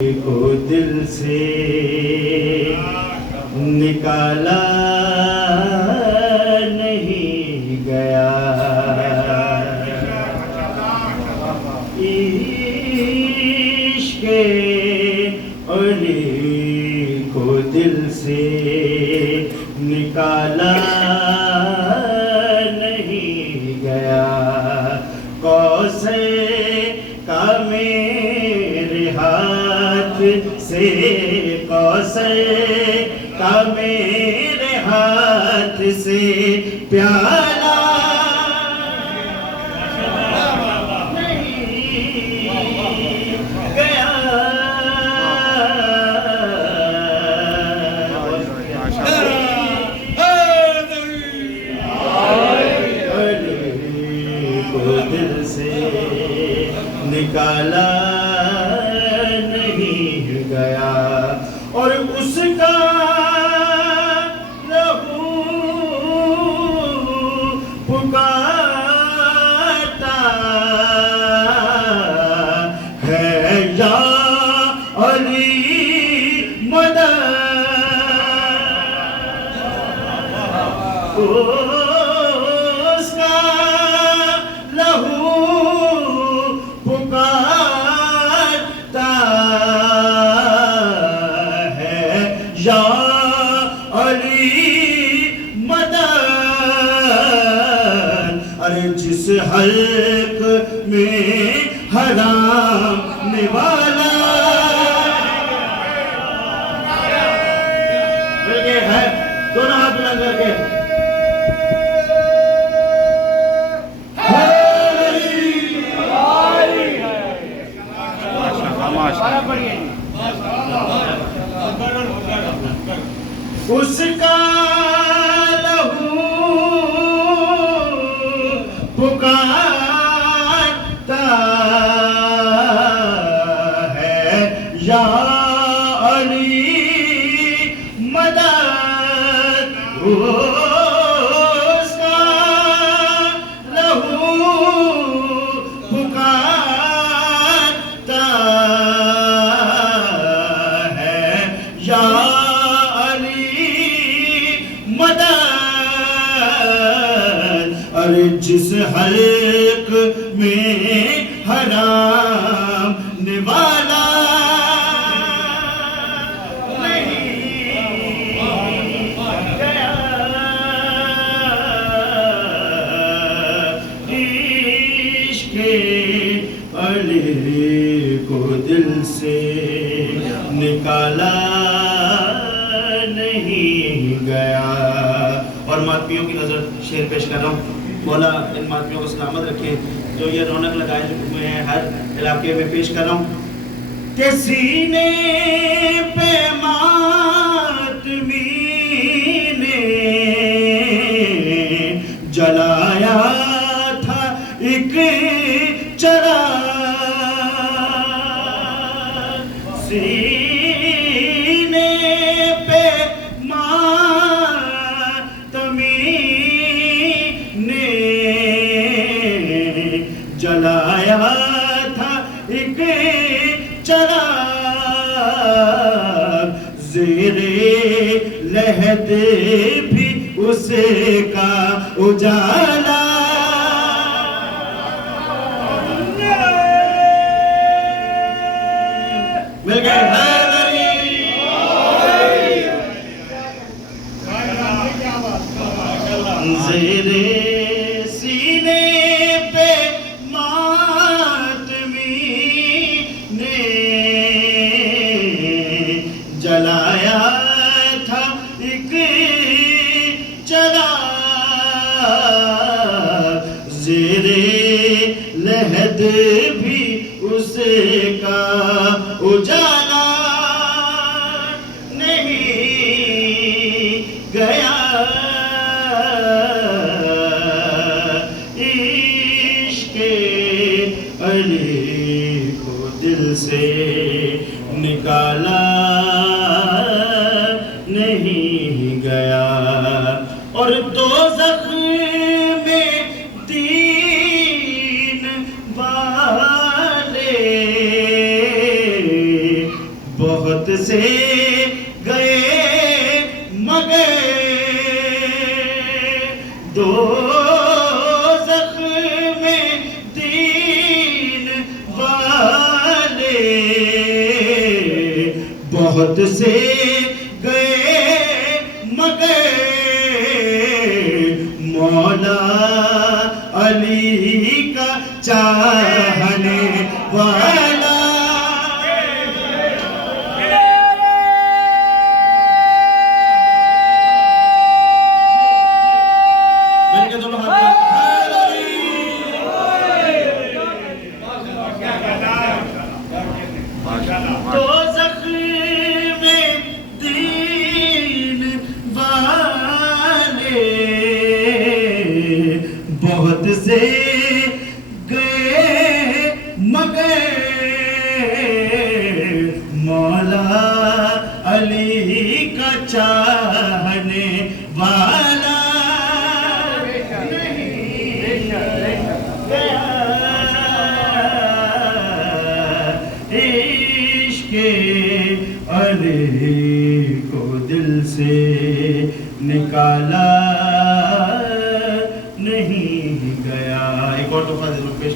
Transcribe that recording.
को दिल से निकाला नहीं गया, इश्क़े अली को दिल से निकाला नहीं गया। कौसर का मेरे हाथ से, कौसर का मेरे हाथ से प्याला नहीं गया। को दिल से निकाला नहीं गया और उसका लहू पुकारता है, या अली मदद। उसका लहू पुकारता है, या अली मदद। अरे जिस हल्क में हराम निवाला है, दोनों हाथ बुलंद करके उसका लहू पुकारता है, या अली मदद। उसका लहू पुकारता है, या मदद। अरे जिस हल्क में हराम निवाला नहीं गया, इश्क़े अली को दिल से निकाला नहीं गया। और मातमियों की नज़र शेर पेश कर रहा हूँ। मौला इन मातमियों को सलामत रखें जो ये रौनक लगाए हुए हैं हर इलाके में। पेश कर रहा हूँ कि सीने पे मातमी ने जलाया था एक चराग। सीने पे जलाया था एक चराग, ज़ेरे लहद भी उसका उजाला। मिल गए ज़ेरे सीने पे जलाया था एक चराग, ज़ेरे लहद भी उसका उजाला नहीं गया। इश्क़े अली को दिल से निकाला नहीं गया। और दोज़ख में दीन वाले बहुत से गए मगर दो में दीन वाले, बहुत से गए मगर मौला अली का चाहने वाला। बहुत से गए मगर मौला अली का चाहने वाला नहीं गया। इश्क़े अली को दिल से निकाला नहीं गया। एक और तोहफा पेश